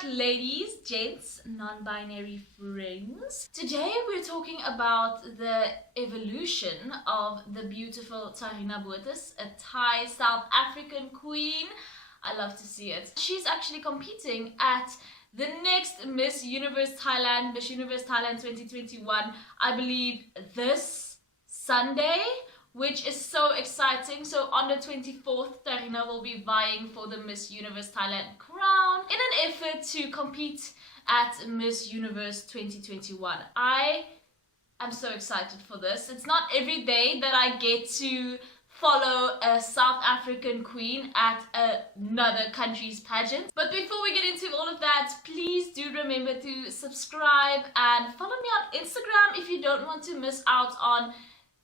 back, ladies, gents, non-binary friends. Today we're talking about the evolution of the beautiful THARINA BOTES, a Thai South African queen. I love to see it. She's actually competing at the next Miss Universe Thailand, Miss Universe Thailand 2021, I believe this Sunday, which is so exciting. So on the 24th, THARINA will be vying for the Miss Universe Thailand crown in an effort to compete at Miss Universe 2021. I am so excited for this. It's not every day that I get to follow a South African queen at another country's pageant. But before we get into all of that, please do remember to subscribe and follow me on Instagram if you don't want to miss out on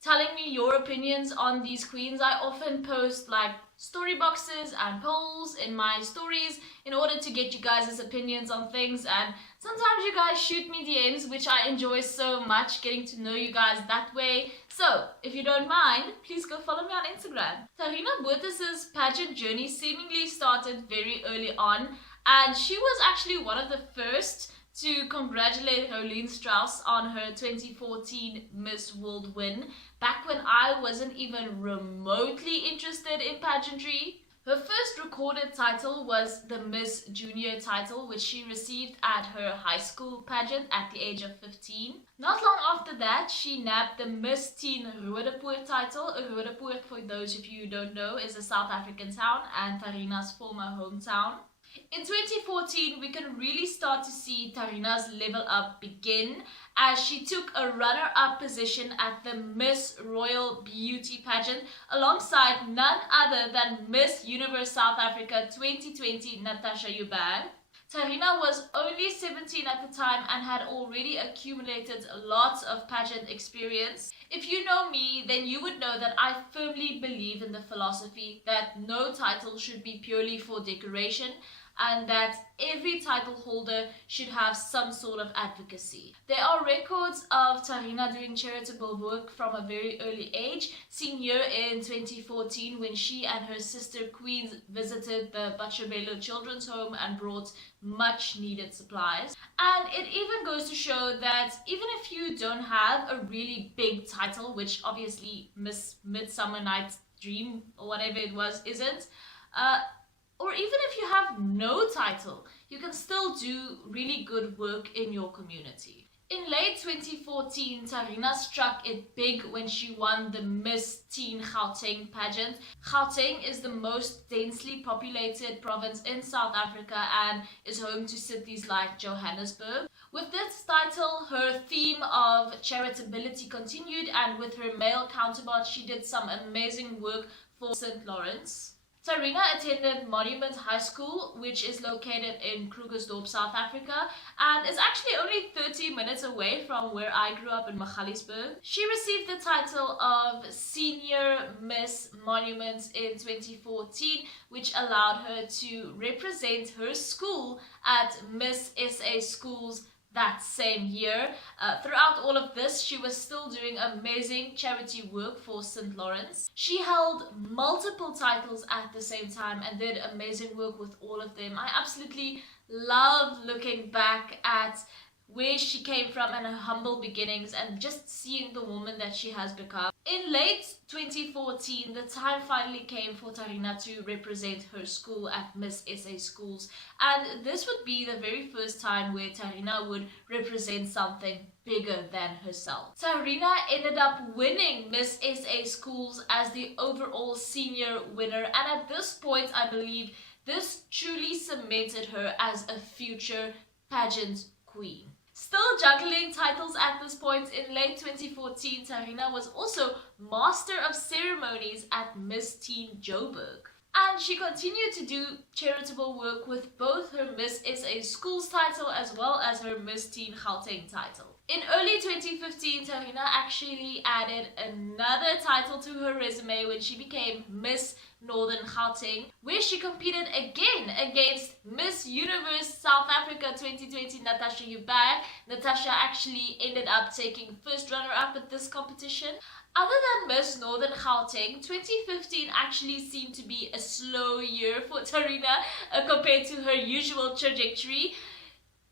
telling me your opinions on these queens. I often post like story boxes and polls in my stories in order to get you guys' opinions on things, and sometimes you guys shoot me DMs, which I enjoy so much, getting to know you guys that way. So if you don't mind, please go follow me on Instagram. THARINA BOTES' pageant journey seemingly started very early on, and she was actually one of the first to congratulate Rolene Strauss on her 2014 Miss World win, back when I wasn't even remotely interested in pageantry. Her first recorded title was the Miss Junior title, which she received at her high school pageant at the age of 15. Not long after that, she nabbed the Miss Teen Roodepoort title. Roodepoort, for those of you who don't know, is a South African town and THARINA's former hometown. In 2014, we can really start to see THARINA's level up begin, as she took a runner-up position at the Miss Royal Beauty pageant alongside none other than Miss Universe South Africa 2020 Natasha Joubert. THARINA was only 17 at the time and had already accumulated lots of pageant experience. If you know me, then you would know that I firmly believe in the philosophy that no title should be purely for decoration, and that every title holder should have some sort of advocacy. There are records of THARINA doing charitable work from a very early age, seen here in 2014 when she and her sister queens visited the Bachebelo Children's Home and brought much needed supplies. And it even goes to show that even if you don't have a really big title, which obviously Miss Midsummer Night's Dream or whatever it was isn't, or even if you have no title, you can still do really good work in your community. In late 2014, THARINA struck it big when she won the Miss Teen Gauteng pageant. Gauteng is the most densely populated province in South Africa and is home to cities like Johannesburg. With this title, her theme of charitability continued, and with her male counterpart, she did some amazing work for St. Lawrence. THARINA attended Monument High School, which is located in Krugersdorp, South Africa, and is actually only 30 minutes away from where I grew up in Magaliesburg. She received the title of Senior Miss Monuments in 2014, which allowed her to represent her school at Miss SA Schools that same year. Throughout all of this, she was still doing amazing charity work for St. Lawrence. She held multiple titles at the same time and did amazing work with all of them. I absolutely love looking back at where she came from and her humble beginnings and just seeing the woman that she has become. In late 2014, the time finally came for THARINA to represent her school at Miss SA Schools, and this would be the very first time where THARINA would represent something bigger than herself. THARINA ended up winning Miss SA Schools as the overall senior winner, and at this point I believe this truly cemented her as a future pageant queen. Still juggling titles at this point, in late 2014, THARINA was also Master of Ceremonies at Miss Teen Joburg. And she continued to do charitable work with both her Miss SA Schools title as well as her Miss Teen Gauteng title. In early 2015, THARINA actually added another title to her resume when she became Miss Northern Gauteng, where she competed again against Miss Universe South Africa 2020 Natasha Ubad. Natasha actually ended up taking first runner-up at this competition. Other than Miss Northern Gauteng, 2015 actually seemed to be a slow year for THARINA compared to her usual trajectory.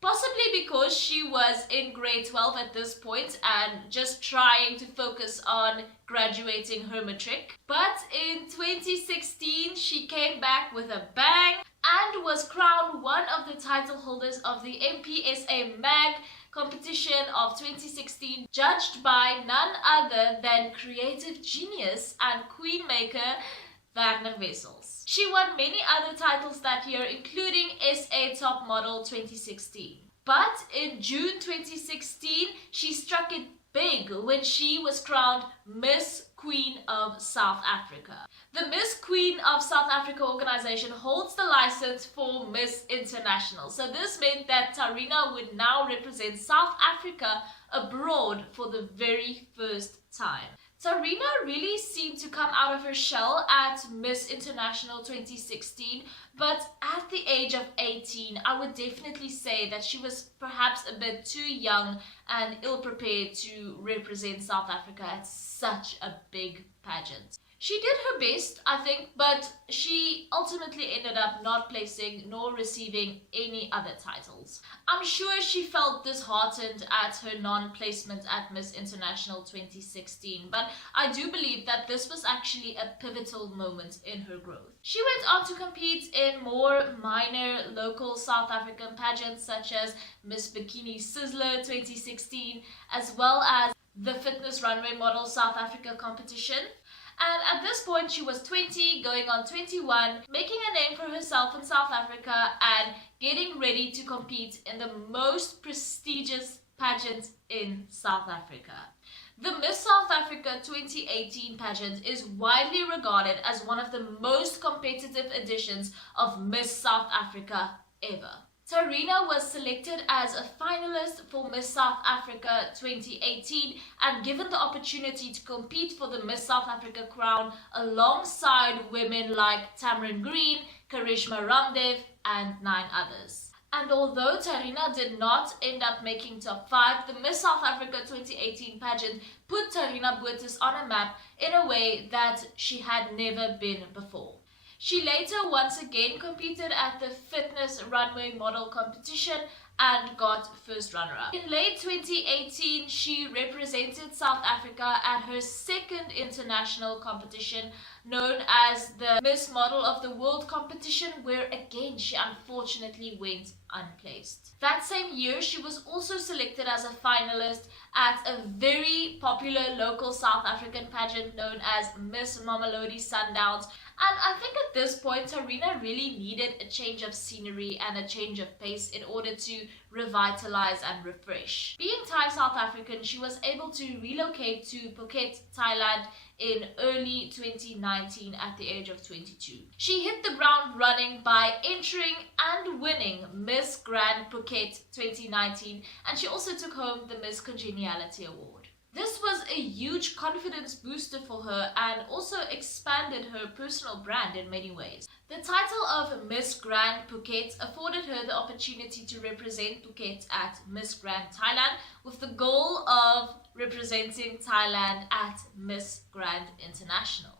Possibly because she was in grade 12 at this point and just trying to focus on graduating her matric. But in 2016, she came back with a bang and was crowned one of the title holders of the MPSA MAG competition of 2016, judged by none other than creative genius and queenmaker Werner Wessels. She won many other titles that year, including SA Top Model 2016. But in June 2016, she struck it big when she was crowned Miss Queen of South Africa. The Miss Queen of South Africa organization holds the license for Miss International. So this meant that THARINA would now represent South Africa abroad for the very first time. THARINA really seemed to come out of her shell at Miss International 2016, but at the age of 18, I would definitely say that she was perhaps a bit too young and ill-prepared to represent South Africa at such a big pageant. She did her best, I think, but she ultimately ended up not placing nor receiving any other titles. I'm sure she felt disheartened at her non-placement at Miss International 2016, but I do believe that this was actually a pivotal moment in her growth. She went on to compete in more minor local South African pageants such as Miss Bikini Sizzler 2016, as well as the Fitness Runway Model South Africa competition. And at this point, she was 20, going on 21, making a name for herself in South Africa and getting ready to compete in the most prestigious pageant in South Africa. The Miss South Africa 2018 pageant is widely regarded as one of the most competitive editions of Miss South Africa ever. THARINA was selected as a finalist for Miss South Africa 2018 and given the opportunity to compete for the Miss South Africa crown alongside women like Tamarin Green, Karishma Ramdev and 9 others. And although THARINA did not end up making top 5, the Miss South Africa 2018 pageant put THARINA BOTES on a map in a way that she had never been before. She later once again competed at the Fitness Runway Model competition and got first runner-up. In late 2018, she represented South Africa at her second international competition known as the Miss Model of the World competition, where again she unfortunately went unplaced. That same year, she was also selected as a finalist at a very popular local South African pageant known as Miss Mamelodi Sundowns. And I think at this point, THARINA really needed a change of scenery and a change of pace in order to revitalize and refresh. Being Thai South African, she was able to relocate to Phuket, Thailand in early 2019 at the age of 22. She hit the ground running by entering and winning Miss Grand Phuket 2019, and she also took home the Miss Congeniality Award. This was a huge confidence booster for her and also expanded her personal brand in many ways. The title of Miss Grand Phuket afforded her the opportunity to represent Phuket at Miss Grand Thailand with the goal of representing Thailand at Miss Grand International.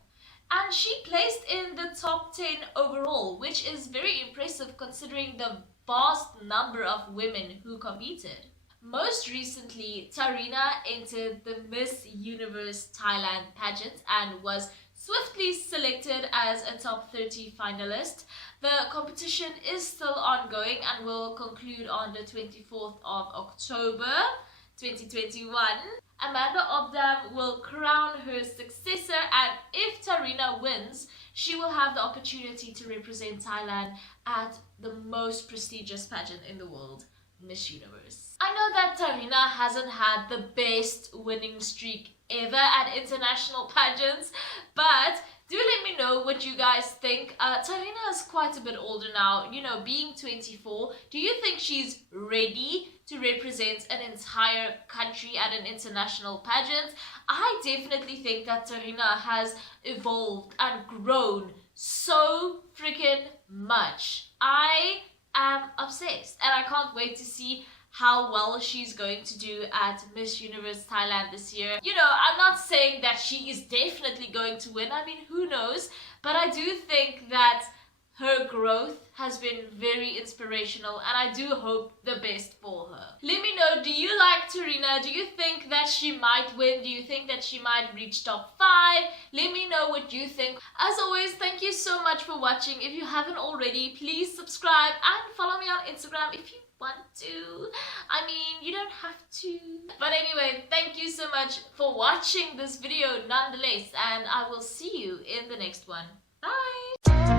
And she placed in the top 10 overall, which is very impressive considering the vast number of women who competed. Most recently, THARINA entered the Miss Universe Thailand pageant and was swiftly selected as a top 30 finalist. The competition is still ongoing and will conclude on the 24th of October 2021. Amanda Obdam will crown her successor, and if THARINA wins, she will have the opportunity to represent Thailand at the most prestigious pageant in the world, Miss Universe. I know that THARINA hasn't had the best winning streak ever at international pageants, but do let me know what you guys think. THARINA is quite a bit older now, you know, being 24. Do you think she's ready to represent an entire country at an international pageant? I definitely think that THARINA has evolved and grown so freaking much. I am obsessed and I can't wait to see how well she's going to do at Miss Universe Thailand this year. You know, I'm not saying that she is definitely going to win. I mean, who knows? But I do think that her growth has been very inspirational and I do hope the best for her. Let me know, do you like THARINA? Do you think that she might win? Do you think that she might reach top 5? Let me know what you think. As always, thank you so much for watching. If you haven't already, please subscribe and follow me on Instagram if you want to. I mean, you don't have to. But anyway, thank you so much for watching this video nonetheless, and I will see you in the next one. Bye!